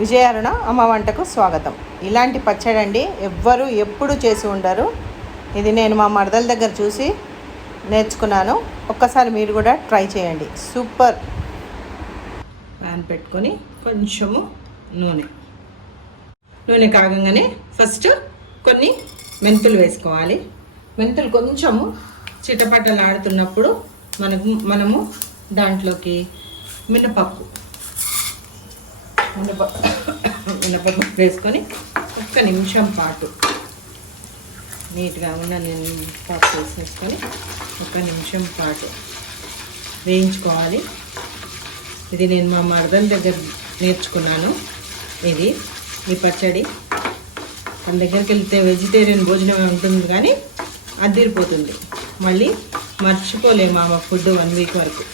విజయారుణ అమ్మ వంటకు స్వాగతం. ఇలాంటి పచ్చడి అండి ఎవ్వరు ఎప్పుడు చేసి ఉండరు. ఇది నేను మా మరదల దగ్గర చూసి నేర్చుకున్నాను. ఒక్కసారి మీరు కూడా ట్రై చేయండి. సూపర్. ప్యాన్ పెట్టుకొని కొంచెము నూనె. నూనె కాగంగానే ఫస్ట్ కొన్ని మెంతులు వేసుకోవాలి. మెంతులు కొంచెము చిటపటలు ఆడుతున్నప్పుడు మనకు మనము దాంట్లోకి మినపప్పు మినప మినపప్పు వేసుకొని ఒక్క నిమిషం పాటు నీట్గా ఉన్న నేను పప్పు వేసేసుకొని ఒక నిమిషం పాటు వేయించుకోవాలి. ఇది నేను మా మర్దన్ దగ్గర నేర్చుకున్నాను. ఇది ఈ పచ్చడి. తన దగ్గరికి వెళ్తే వెజిటేరియన్ భోజనం ఉంటుంది కానీ అదిరిపోతుంది. మళ్ళీ మర్చిపోలేము ఆమె ఫుడ్ వన్ వీక్ వరకు.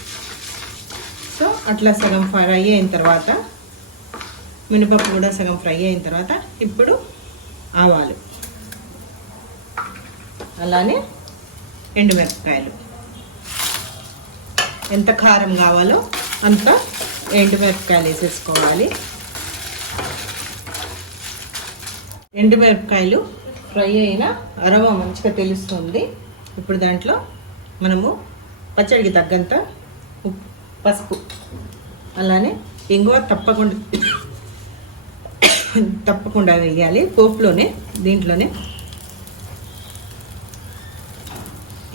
సో అట్లా సగం ఫ్రై అయిన తర్వాత మినపప్పు కూడా సగం ఫ్రై అయిన తర్వాత ఇప్పుడు ఆవాలు. అలానే ఎండుమిరపకాయలు ఎంత కారం కావాలో అంత ఎండుమిరపకాయలు వేసేసుకోవాలి. ఎండుమిరపకాయలు ఫ్రై అయిన అరవ మంచిగా తెలుస్తుంది. ఇప్పుడు దాంట్లో మనము పచ్చడికి తగ్గంత ఉప్పు పసుపు అలానే ఇంగువ తప్పకుండా తప్పకుండా వేయాలి పోపులోనే దీంట్లోనే.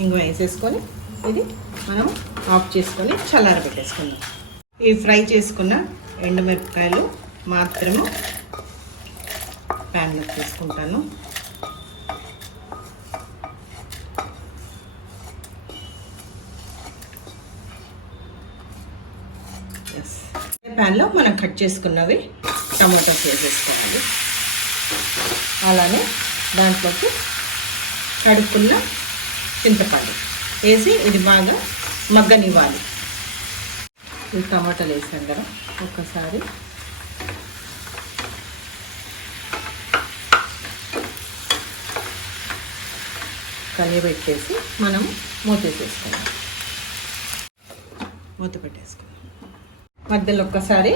ఇంగువ వేసేసుకొని ఇది మనం ఆఫ్ చేసుకొని చల్లార పెట్టేసుకుందాం. ఈ ఫ్రై చేసుకున్న ఎండుమిరపకాయలు మాత్రము ప్యాన్లో తీసుకుంటాను. ప్యాన్లో మనం కట్ చేసుకున్నవి టమాటోస్ వేసేసుకోవాలి. అలానే దాంట్లోకి కడుక్కున్న చింతపండు వేసి ఇది బాగా మగ్గనివ్వాలి. ఈ టమాటాలు వేసాం కదా ఒక్కసారి కలియబెట్టేసి మనం మూత వేసేసుకుందాం. మూత పెట్టేసుకుందాం. మధ్యలో ఒక్కసారి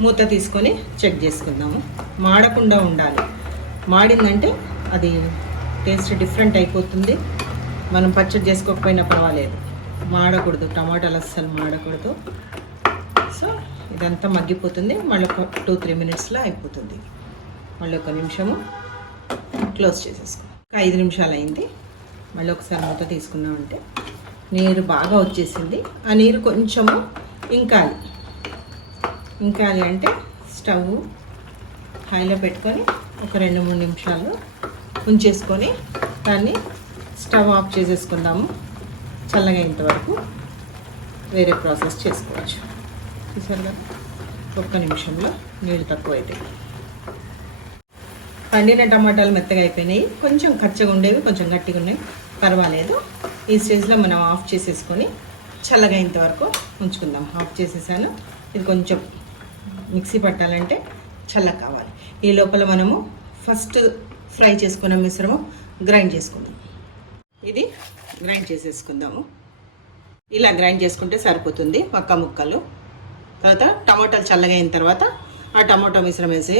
మూత తీసుకొని చెక్ చేసుకుందాము. మాడకుండా ఉండాలి. మాడిందంటే అది టేస్ట్ డిఫరెంట్ అయిపోతుంది. మనం పచ్చడి చేసుకోకపోయినా పర్వాలేదు. మాడకూడదు. టమాటాలు అస్సలు మాడకూడదు. సో ఇదంతా మగ్గిపోతుంది. మళ్ళీ ఒక టూ త్రీ మినిట్స్లో అయిపోతుంది. మళ్ళీ ఒక నిమిషము క్లోజ్ చేసేసుకో ఒక ఐదు నిమిషాలు అయింది. మళ్ళీ ఒకసారి మూత తీసుకున్నామంటే నీరు బాగా వచ్చేసింది. ఆ నీరు కొంచెము ఇంకాలి. ఇంకా అంటే స్టవ్ హైలో పెట్టుకొని ఒక రెండు మూడు నిమిషాలు ఉంచేసుకొని దాన్ని స్టవ్ ఆఫ్ చేసేసుకుందాము. చల్లగా ఇంతవరకు వేరే ప్రాసెస్ చేసుకోవచ్చు. చూసారు కదా? ఒక్క నిమిషంలో నీళ్ళు తక్కువ పండిన టమాటాలు మెత్తగా అయిపోయినాయి. కొంచెం కచ్చగా ఉండేవి కొంచెం గట్టిగా ఉన్నాయి. పర్వాలేదు. ఈ స్టేజ్లో మనం ఆఫ్ చేసేసుకొని చల్లగా ఇంతవరకు ఉంచుకుందాం. ఆఫ్ చేసేసాను. ఇది కొంచెం మిక్సీ పట్టాలంటే చల్ల కావాలి. ఈ లోపల మనము ఫస్ట్ ఫ్రై చేసుకున్న మిశ్రమం గ్రైండ్ చేసుకుందాం. ఇది గ్రైండ్ చేసేసుకుందాము. ఇలా గ్రైండ్ చేసుకుంటే సరిపోతుంది పక్క ముక్కలు. తర్వాత టమాటాలు చల్లగా అయిన తర్వాత ఆ టమాటో మిశ్రమం వేసి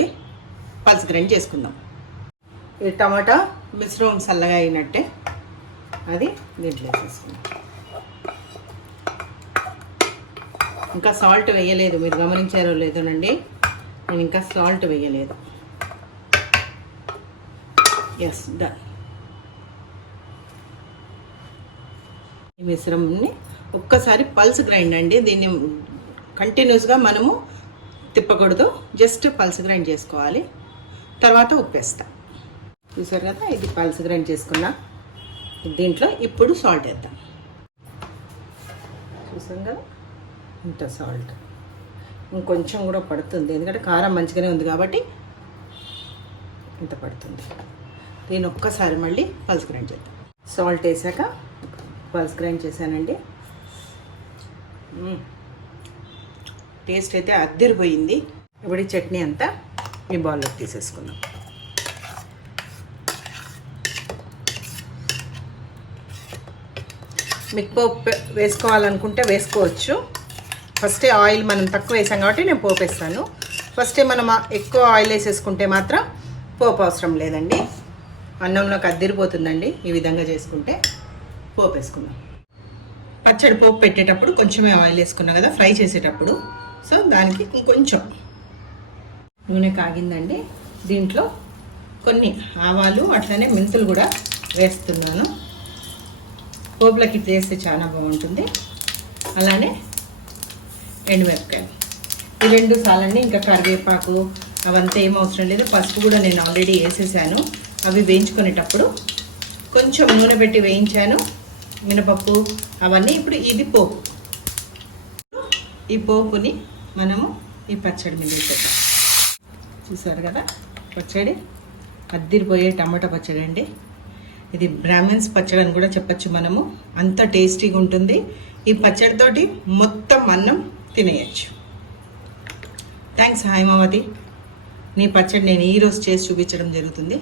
పల్స్ గ్రైండ్ చేసుకుందాం. ఈ టమాటా మిశ్రమం చల్లగా అయినట్టే అది దీంట్లో వేసేసుకుందాం. ఇంకా సాల్ట్ వేయలేదు మీరు గమనించారో లేదోనండి నేను ఇంకా సాల్ట్ వేయలేదు. ఎస్ డన్ ఈ మిశ్రమంని ఒక్కసారి పల్స్ గ్రైండ్ అండి. దీన్ని కంటిన్యూస్గా మనము తిప్పకూడదు. జస్ట్ పల్స్ గ్రైండ్ చేసుకోవాలి. తర్వాత ఉప్పేస్తా. చూసారు కదా ఇది పల్స్ గ్రైండ్ చేసుకున్నా. దీంట్లో ఇప్పుడు సాల్ట్ వేద్దాం. చూసాం కదా? ఇంత సాల్ట్ ఇంకొంచెం కూడా పడుతుంది. ఎందుకంటే కారం మంచిగానే ఉంది కాబట్టి ఇంత పడుతుంది. దీని ఒక్కసారి మళ్ళీ పల్స్ గ్రైండ్ చేద్దాం. సాల్ట్ వేసాక పల్స్ గ్రైండ్ చేశానండి. టేస్ట్ అయితే అద్దరిపోయింది. ఇప్పుడు ఈ చట్నీ అంతా ఈ బౌల్లోకి తీసేసుకుందాం. మిక్ పప్పు వేసుకోవాలనుకుంటే వేసుకోవచ్చు. ఫస్టే ఆయిల్ మనం తక్కువ వేసాం కాబట్టి నేను పోపు వేస్తాను. ఫస్టే మనం ఎక్కువ ఆయిల్ వేసేసుకుంటే మాత్రం పోపు అవసరం లేదండి. అన్నంలోకి అద్దిరిపోతుందండి ఈ విధంగా చేసుకుంటే పోపు వేసుకుందాం. పచ్చడి పోపు పెట్టేటప్పుడు కొంచెమే ఆయిల్ వేసుకున్నాం కదా ఫ్రై చేసేటప్పుడు. సో దానికి ఇంకొంచెం నూనె కాగిందండి. దీంట్లో కొన్ని ఆవాలు అట్లనే మెంతులు కూడా వేస్తున్నాను. పోపులకి ఇట్లా వేస్తే చాలా బాగుంటుంది. అలానే ఎండుమిరపకాయలు. ఈ రెండు సాలండి ఇంకా కరివేపాకు అవంతా ఏం అవసరం లేదు. పసుపు కూడా నేను ఆల్రెడీ వేసేసాను. అవి వేయించుకునేటప్పుడు కొంచెం నూనె పెట్టి వేయించాను. మినపప్పు అవన్నీ ఇప్పుడు ఇది పోపు. ఈ పోపుని మనము ఈ పచ్చడి మీద వేసేద్దాం. చూసారు కదా పచ్చడి? అద్దిరిపోయే టమాటా పచ్చడి అండి. ఇది బ్రాహ్మిన్స్ పచ్చడి అని కూడా చెప్పచ్చు మనము. అంత టేస్టీగా ఉంటుంది. ఈ పచ్చడితోటి మొత్తం అన్నం తినేయచ్చు. థ్యాంక్స్ హైమావతి నీ పచ్చడి నేను ఈరోజు చేసి చూపించడం జరుగుతుంది.